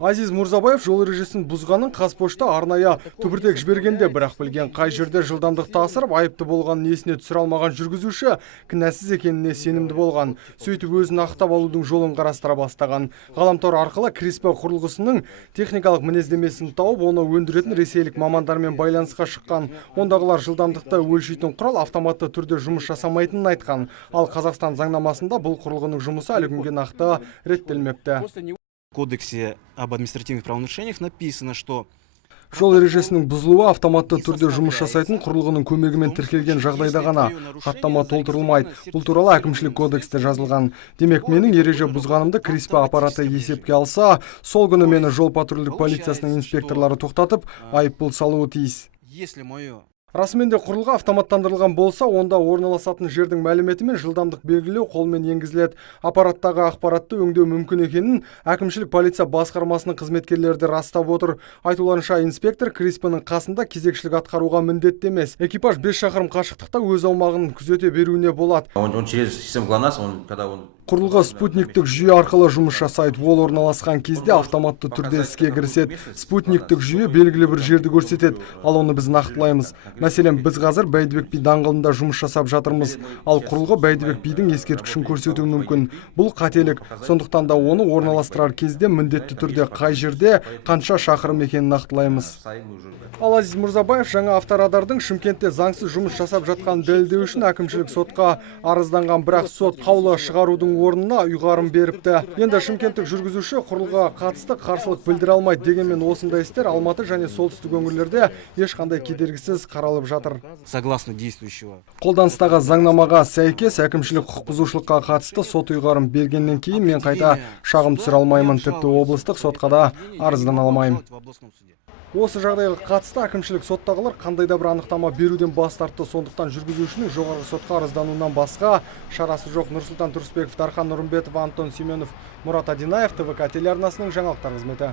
Азиз Мурзабаев жол ережесін бұзғанын Қазпошта арнайы түбіртек жібергенде, бірақ білген қай жерде жылдамдықты асырып, айыпты болған несіне түсіре алмаған жүргізуші кінәсіз екеніне сенімді болған. Сөйтіп өзін ақтап алудың жолын қарастыра бастаған. Ғаламтор арқылы кіріспе құрылғысының техникалық мінездемесін тауып, оны өндіретін ресейлік мамандармен байланысқа шыққан. Ондағылар жылдамдықты өлшейтін құрал автоматты түрде жұмыс жасамайтынын айтқан. Ал Қазақстан заңнамасында бұл құрылғының жұмысы әлі күнге нақты реттелмепті. В Кодексе об административных правонарушениях написано, что жол ережесінің бұзылуы автоматты түрде жұмыс жасайтын құрылғының көмегімен тіркелген жағдайда ғана хаттама толтырылмайды. Бұл туралы әкімшілік кодексте жазылған. Демек, менің ереже бұзғанымды кіріспе аппараты есепке алса, сол күні мені жол патрульдік полициясының инспекторлары тоқтатып, айыппұл салуы тиіс. если мое Расымен де құрылғы автоматтандырылған болса, онда орналасатын жердің мәліметі мен жылдамдық белгілеу қолмен енгізіледі. Аппараттағы ақпаратты өңдеу мүмкін екенін әкімшілік полиция басқармасының қызметкерлері де растап отыр. Айтуларынша, инспектор кіріспенің қасында кезекшілік атқаруға міндетті емес. Экипаж 5 шақырым қашықтықта өз аумағын күзете беруіне болады. Он через систему ГЛОНАСС, когда он Құрылғы спутниктік жүйе арқылы жұмыс жасайды. Ол орналасқан кезде автоматты түрде іске кіріседі. Спутниктік жүйе белгілі бір жерді көрсетеді, ал оны біз нақтылаймыз. Мәселен, біз қазір Бәйдібек би даңғылында жұмыс жасап жатырмыз, ал құрылғы Бәйдібек бидің ескерткішін көрсетуі мүмкін. Бұл қателік, сондықтан да оны орналастырар кезде міндетті түрде қай жерде, қанша шақырым екенін нақтылаймыз. Ал Азиз Мурзабаев жаңа авторадардың Шымкентте заңсыз жұмыс жасап жатқан дәлелдеу үшін әкімшілік сотқа арызданған, бірақ сот қаулы шығарудың орнына ұйғарым беріпті. Енді шымкенттік жүргізуші құрылғыға қатысты қарсылық білдіре алмайды, дегенмен осындай істер Алматы және солтүстік өңірлерде ешқандай кедергісіз қаралып жатыр. согласно действующего Қолданыстағы заңнамаға сәйкес әкімшілік құқық бұзушылыққа қатысты сот ұйғарым бергеннен кейін мен қайта шағым түсіре алмаймын, тіпті облыстық сотқа да арыздана алмаймын. в областном суде. Осы жағдайға қатысты әкімшілік соттағылар қандай да бір анықтама беруден бас тартты. Сондықтан жүргізушінің жоғарғы сотқа арыздануынан басқа шарасы жоқ. Нұрсұлтан Тұрысбеков, Дархан Нұрымбетов, Антон Семенов, Мұрат Адинаев, ТВК телеарнасының жаңалықтар қызметі.